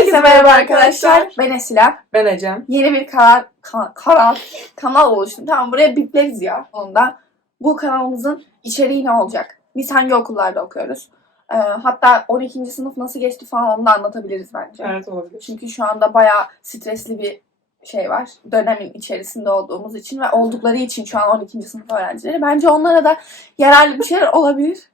Herkese merhaba arkadaşlar. Ben Esila. Ben Ecem. Yeni bir kanal, ka- kanal, kanal oluştum. Tamam buraya bipleriz ya. Onda bu kanalımızın içeriği ne olacak? Biz hangi okullarda okuyoruz? Ee, hatta 12. sınıf nasıl geçti falan onu da anlatabiliriz bence. Evet olabilir. Çünkü şu anda bayağı stresli bir şey var. Dönemin içerisinde olduğumuz için ve oldukları için şu an 12. sınıf öğrencileri. Bence onlara da yararlı bir şeyler olabilir.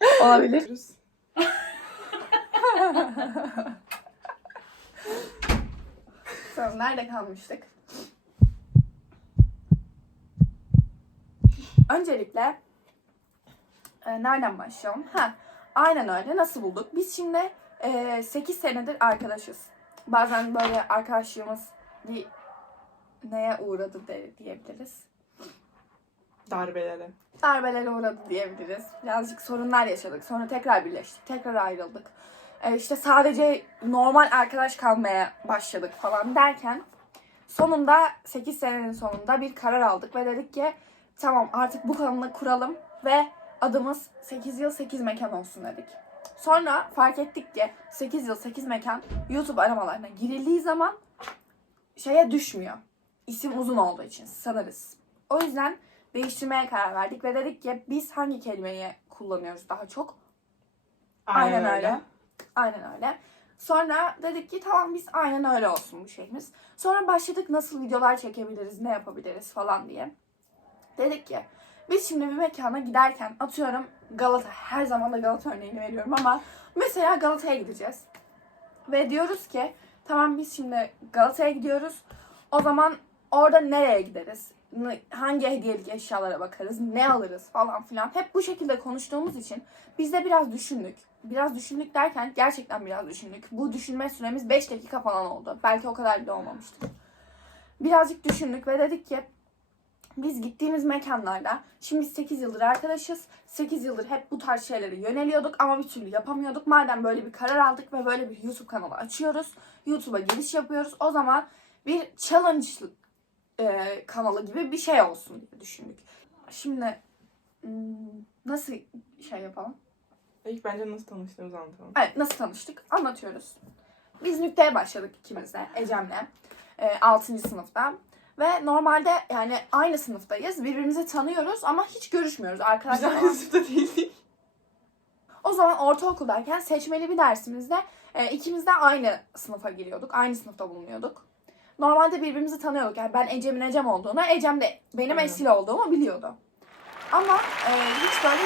Olabilir. Sonra nerede kalmıştık? Öncelikle e, nereden başlayalım? Ha, aynen öyle. Nasıl bulduk? Biz şimdi e, 8 senedir arkadaşız. Bazen böyle arkadaşlığımız bir neye uğradı de, diyebiliriz. Darbelere. Darbelere uğradı diyebiliriz. Birazcık sorunlar yaşadık. Sonra tekrar birleştik. Tekrar ayrıldık. E, işte sadece normal arkadaş kalmaya başladık falan derken sonunda 8 senenin sonunda bir karar aldık ve dedik ki tamam artık bu kanalı kuralım ve adımız 8 yıl 8 mekan olsun dedik. Sonra fark ettik ki 8 yıl 8 mekan YouTube aramalarına girildiği zaman şeye düşmüyor. İsim uzun olduğu için sanırız. O yüzden değiştirmeye karar verdik ve dedik ki biz hangi kelimeyi kullanıyoruz daha çok? Aynen, öyle. Aynen öyle. Sonra dedik ki tamam biz aynen öyle olsun bu şeyimiz. Sonra başladık nasıl videolar çekebiliriz, ne yapabiliriz falan diye. Dedik ki biz şimdi bir mekana giderken atıyorum Galata, her zaman da Galata örneğini veriyorum ama mesela Galata'ya gideceğiz. Ve diyoruz ki tamam biz şimdi Galata'ya gidiyoruz. O zaman orada nereye gideriz? Hangi hediyelik eşyalara bakarız? Ne alırız falan filan. Hep bu şekilde konuştuğumuz için biz de biraz düşündük. Biraz düşündük derken gerçekten biraz düşündük. Bu düşünme süremiz 5 dakika falan oldu. Belki o kadar bile olmamıştır. Birazcık düşündük ve dedik ki biz gittiğimiz mekanlarda şimdi biz 8 yıldır arkadaşız. 8 yıldır hep bu tarz şeylere yöneliyorduk ama bir türlü yapamıyorduk. Madem böyle bir karar aldık ve böyle bir YouTube kanalı açıyoruz. YouTube'a giriş yapıyoruz. O zaman bir challenge e, kanalı gibi bir şey olsun diye düşündük. Şimdi hmm, nasıl şey yapalım? İlk bence nasıl tanıştığımızı anlatalım. Evet, nasıl tanıştık? Anlatıyoruz. Biz nükteye başladık ikimiz de Ecem'le. E, 6. sınıfta. Ve normalde yani aynı sınıftayız. Birbirimizi tanıyoruz ama hiç görüşmüyoruz. Biz Arkadaşlar aynı sınıfta değildik. O zaman ortaokuldayken seçmeli bir dersimizde e, ikimiz de aynı sınıfa giriyorduk. Aynı sınıfta bulunuyorduk. Normalde birbirimizi tanıyorduk. Yani ben Ecem'in Ecem olduğunu, Ecem de benim Aynen. Esil olduğumu biliyordu. Ama e, hiç böyle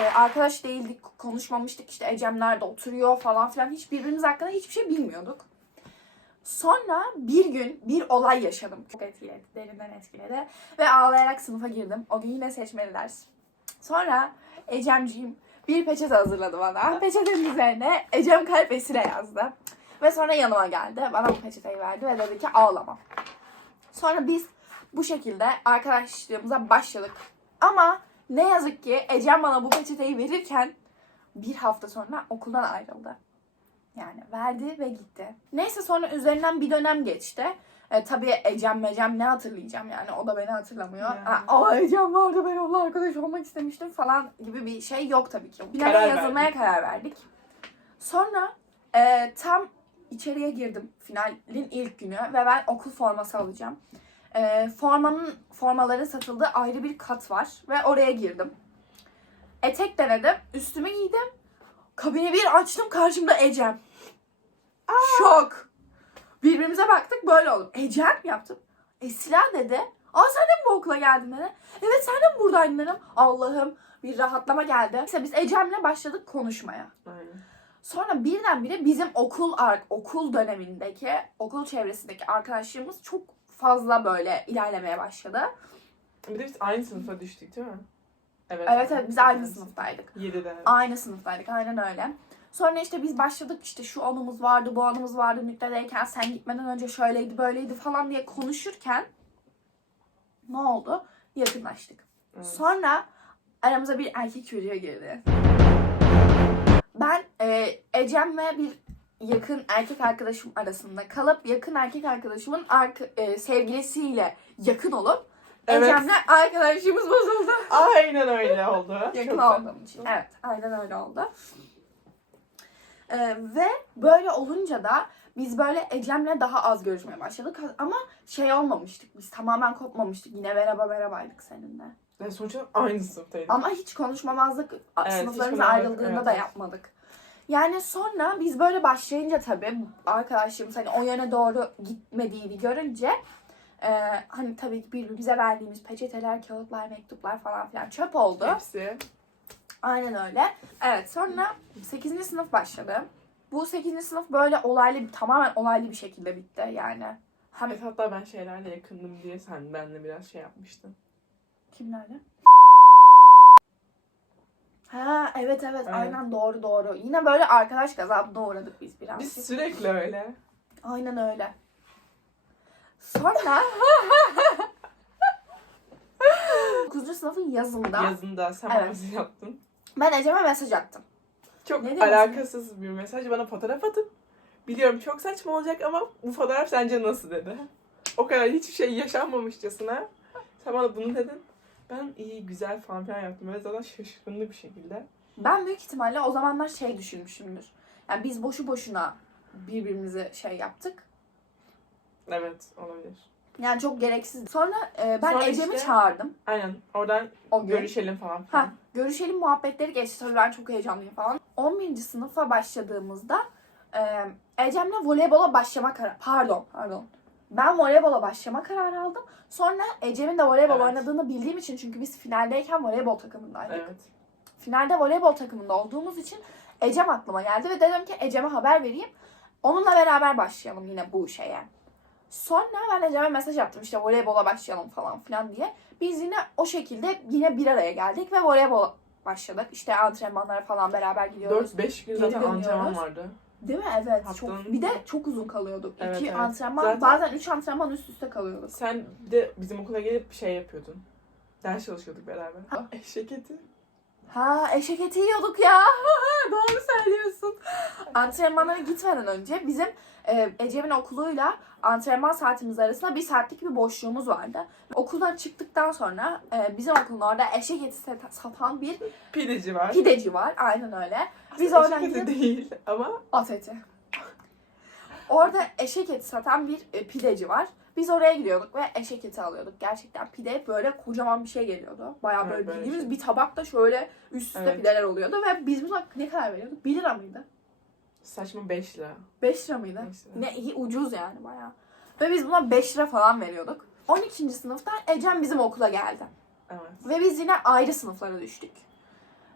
e, arkadaş değildik, konuşmamıştık. İşte Ecem nerede oturuyor falan filan. Hiç birbirimiz hakkında hiçbir şey bilmiyorduk. Sonra bir gün bir olay yaşadım. Çok etkiledi, derinden etkiledi. Ve ağlayarak sınıfa girdim. O gün yine seçmeli ders. Sonra Ecemciğim bir peçete hazırladı bana. Peçetenin üzerine Ecem Kalp Esile yazdı. Ve sonra yanıma geldi. Bana bu peçeteyi verdi ve dedi ki ağlama. Sonra biz bu şekilde arkadaşlığımıza başladık. Ama ne yazık ki Ecem bana bu peçeteyi verirken bir hafta sonra okuldan ayrıldı. Yani verdi ve gitti. Neyse sonra üzerinden bir dönem geçti. E, tabii Ecem Mecem ne hatırlayacağım yani o da beni hatırlamıyor. Yani. Ha, Aa Ecem vardı ben onunla arkadaş olmak istemiştim falan gibi bir şey yok tabii ki. Finale Karar yazılmaya verdik. karar verdik. Sonra e, tam içeriye girdim finalin ilk günü ve ben okul forması alacağım. E, formanın formaların satıldığı ayrı bir kat var ve oraya girdim. Etek denedim, üstüme giydim. Kabini bir açtım karşımda Ecem. Şok. Birbirimize baktık böyle olduk. Ecem yaptım. Esila dedi. Aa sen de mi bu okula geldin dedi. Evet sen de mi buradaydın dedim. Allah'ım bir rahatlama geldi. Neyse biz Ecem'le başladık konuşmaya. Aynen. Sonra birdenbire bizim okul okul dönemindeki, okul çevresindeki arkadaşlarımız çok fazla böyle ilerlemeye başladı. Bir de biz aynı sınıfa düştük değil mi? Evet. Evet evet biz aynı sınıftaydık. 7'de. Aynı sınıftaydık aynen öyle. Sonra işte biz başladık işte şu anımız vardı bu anımız vardı nüktedeyken sen gitmeden önce şöyleydi böyleydi falan diye konuşurken ne oldu? Yakınlaştık. Evet. Sonra aramıza bir erkek çocuğa girdi. Ben e, Ecem ve bir yakın erkek arkadaşım arasında kalıp yakın erkek arkadaşımın arka, e, sevgilisiyle yakın olup Evet. Ecem'le arkadaşımız bozuldu. Aynen öyle oldu. Yakın Çok olduğum için. Evet, aynen öyle oldu. Ee, ve böyle olunca da biz böyle Ecem'le daha az görüşmeye başladık. Ama şey olmamıştık biz tamamen kopmamıştık. Yine merhaba merhabaydık seninle. Yani sonuçta aynı sınıftaydık. Ama hiç konuşmamazlık hiç sınıflarımız ayrıldığında evet, da evet. yapmadık. Yani sonra biz böyle başlayınca tabii arkadaşlarımız hani o yöne doğru gitmediğini görünce e, hani tabii ki birbirimize verdiğimiz peçeteler, kağıtlar, mektuplar falan filan çöp oldu. Hepsi. Aynen öyle. Evet sonra 8. sınıf başladı. Bu 8. sınıf böyle olaylı, tamamen olaylı bir şekilde bitti yani. Hem Evet, hatta ben şeylerle yakındım diye sen benle biraz şey yapmıştın. Kimlerle? Ha evet evet Evet. aynen doğru doğru. Yine böyle arkadaş gazabına uğradık biz biraz. Biz sürekli öyle. Aynen öyle. Sonra 9. sınıfın yazında Yazında sen Evet. mesaj yaptın. ben Ecem'e mesaj attım. Çok Ne alakasız bir mesaj bana fotoğraf atıp biliyorum çok saçma olacak ama bu fotoğraf sence nasıl dedi. O kadar hiçbir şey yaşanmamışçasına sen bana bunu dedin. Ben iyi güzel falan filan yaptım. Böyle zaten şaşkınlı bir şekilde. Ben büyük ihtimalle o zamanlar şey düşünmüşümdür. Yani biz boşu boşuna birbirimizi şey yaptık. Evet olabilir. Yani çok gereksiz. Sonra e, ben Sonra Ecem'i işte- çağırdım. Aynen oradan O gün. görüşelim falan filan. Ha, görüşelim muhabbetleri geçti. Tabii ben çok heyecanlıyım falan. 11. sınıfa başladığımızda e, Ecem'le voleybola başlama kararı... Pardon, pardon. Ben voleybola başlama kararı aldım. Sonra Ecem'in de voleybol Evet. oynadığını bildiğim için çünkü biz finaldeyken voleybol takımındaydık. Evet. Finalde voleybol takımında olduğumuz için Ecem aklıma geldi ve dedim ki Ecem'e haber vereyim. Onunla beraber başlayalım yine bu şeye. Sonra ben Ecem'e mesaj attım işte voleybola başlayalım falan filan diye. Biz yine o şekilde yine bir araya geldik ve voleybol başladık. İşte antrenmanlara falan beraber gidiyoruz. 4-5 gün zaten dönüyoruz. antrenman vardı. Değil mi? Evet. Haftanın- Çok, bir de çok uzun kalıyorduk. Evet, İki evet. antrenman, Zaten- bazen üç antrenman üst üste kalıyorduk. Sen bir de bizim okula gelip şey yapıyordun. Ders çalışıyorduk beraber. Ha. Eşek eti. Ha eşek eti yiyorduk ya. Antrenmanlara gitmeden önce bizim e, Ecem'in okuluyla antrenman saatimiz arasında bir saatlik bir boşluğumuz vardı. Okuldan çıktıktan sonra e, bizim okulun orada eşek eti sat- satan bir Pideci var. pideci var. Aynen öyle. Biz Aslında oradan eşek eti gidip değil ama at eti. Orada eşek eti satan bir e, pideci var. Biz oraya gidiyorduk ve eşek eti alıyorduk. Gerçekten pide böyle kocaman bir şey geliyordu. Bayağı Evet, böyle böyle bildiğimiz şey. bir tabakta şöyle üst üste Evet. pideler oluyordu ve biz buna ne kadar veriyorduk? 1 lira mıydı? Saçma 5 lira. 5 lira mıydı? Beş lira. Ne iyi ucuz yani bayağı. Ve biz buna 5 lira falan veriyorduk. 12. sınıfta Ecem bizim okula geldi. Evet. Ve biz yine ayrı sınıflara düştük.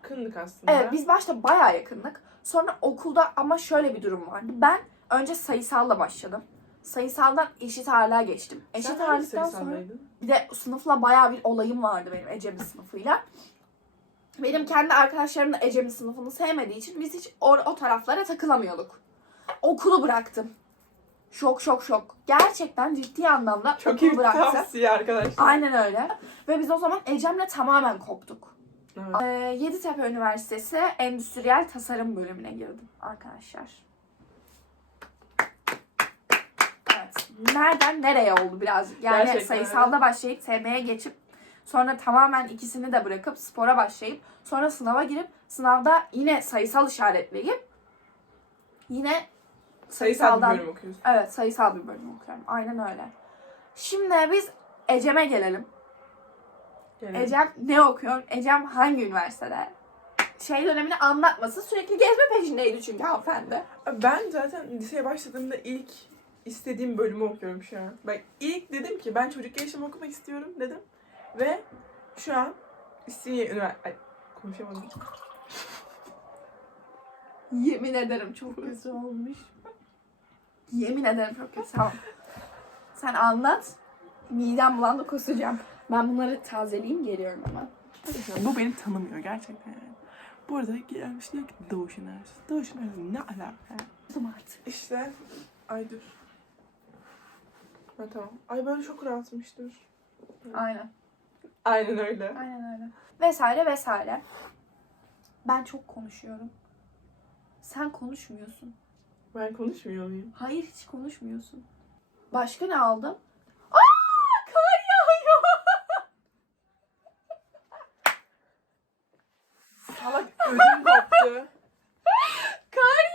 Kındık aslında. Evet biz başta bayağı yakındık. Sonra okulda ama şöyle bir durum vardı. Ben önce sayısalla başladım. Sayısaldan eşit ağırlığa geçtim. Eşit Sen ağırlıktan sonra bir de sınıfla bayağı bir olayım vardı benim Ecem'in sınıfıyla. Benim kendi arkadaşlarım da Ecem'in sınıfını sevmediği için biz hiç o, o taraflara takılamıyorduk. Okulu bıraktım. Şok şok şok. Gerçekten ciddi anlamda Çok okulu iyi bir bıraktım. tavsiye arkadaşlar. Aynen öyle. Ve biz o zaman Ecem'le tamamen koptuk. Evet. Ee, Yeditepe Üniversitesi Endüstriyel Tasarım bölümüne girdim arkadaşlar. Evet. Nereden nereye oldu birazcık. Yani Gerçekten sayısalda başlayıp sevmeye geçip sonra tamamen ikisini de bırakıp spora başlayıp sonra sınava girip sınavda yine sayısal işaretleyip yine Sayısal bir bölüm okuyorsun. Evet sayısal bir bölüm okuyorum. Aynen öyle. Şimdi biz Ecem'e gelelim. Yani Ecem ne okuyor? Ecem hangi üniversitede? Şey dönemini anlatması sürekli gezme peşindeydi çünkü hanımefendi. Ben zaten liseye başladığımda ilk istediğim bölümü okuyorum şu an. Bak ilk dedim ki ben çocuk gelişimi okumak istiyorum dedim. Ve şu an İstinye Üniversitesi... Ay konuşamadım. Yemin ederim çok kötü olmuş. Yemin ederim çok kötü. Tamam. Sen anlat. Midem bulandı kusacağım. Ben bunları tazeleyeyim geliyorum hemen. Bu beni tanımıyor gerçekten yani. Bu arada gelmiş diyor ki Doğuş Üniversitesi. Doğuş Üniversitesi ne alaka? Kusum artık. İşte ay dur. Ha tamam. Ay böyle çok rahatmış dur. Aynen. Aynen öyle. Aynen öyle. Vesaire vesaire. Ben çok konuşuyorum. Sen konuşmuyorsun. Ben konuşmuyor muyum? Hayır hiç konuşmuyorsun. Başka ne aldım? Aa, kar yağıyor. Salak ödüm koptu. kar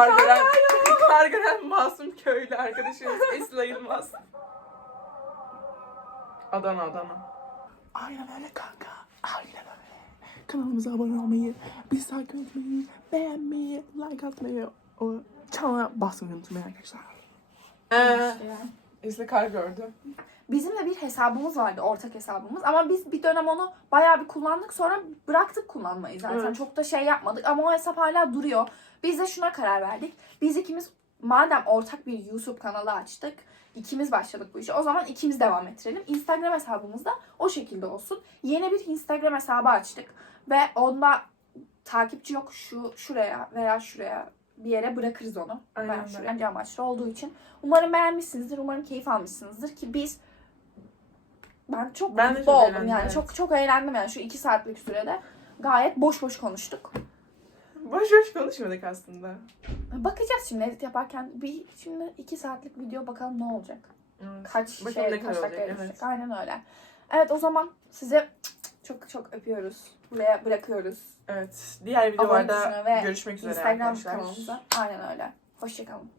kar gören, kar gören masum köylü arkadaşımız Esra Yılmaz. Adana Adana. Aynen öyle kanka. Aynen öyle. Kanalımıza abone olmayı, bizi takip etmeyi, beğenmeyi, like atmayı, o çana basmayı unutmayın arkadaşlar. Ee, Esra kar gördü. Bizim de bir hesabımız vardı, ortak hesabımız. Ama biz bir dönem onu bayağı bir kullandık. Sonra bıraktık kullanmayı zaten. Evet. Çok da şey yapmadık. Ama o hesap hala duruyor. Biz de şuna karar verdik. Biz ikimiz madem ortak bir YouTube kanalı açtık. ikimiz başladık bu işe. O zaman ikimiz devam ettirelim. Instagram hesabımız da o şekilde olsun. Yeni bir Instagram hesabı açtık. Ve onda takipçi yok. Şu şuraya veya şuraya bir yere bırakırız onu. Aynen ben öyle. şuraya amaçlı olduğu için. Umarım beğenmişsinizdir. Umarım keyif almışsınızdır ki biz ben çok Ben mutlu çok oldum eğlendim, yani. evet. Çok çok eğlendim yani şu iki saatlik sürede. Gayet boş boş konuştuk. Boş boş konuşmadık aslında. Bakacağız şimdi edit yaparken. Bir şimdi iki saatlik video bakalım ne olacak. Evet. Kaç Bakalım şey ne kaç dakikaya olacak, evet. Aynen öyle. Evet o zaman size çok çok öpüyoruz. Buraya bırakıyoruz. Evet. Diğer videolarda görüşmek üzere Instagram arkadaşlar. kanalımıza. Aynen öyle. Hoşçakalın.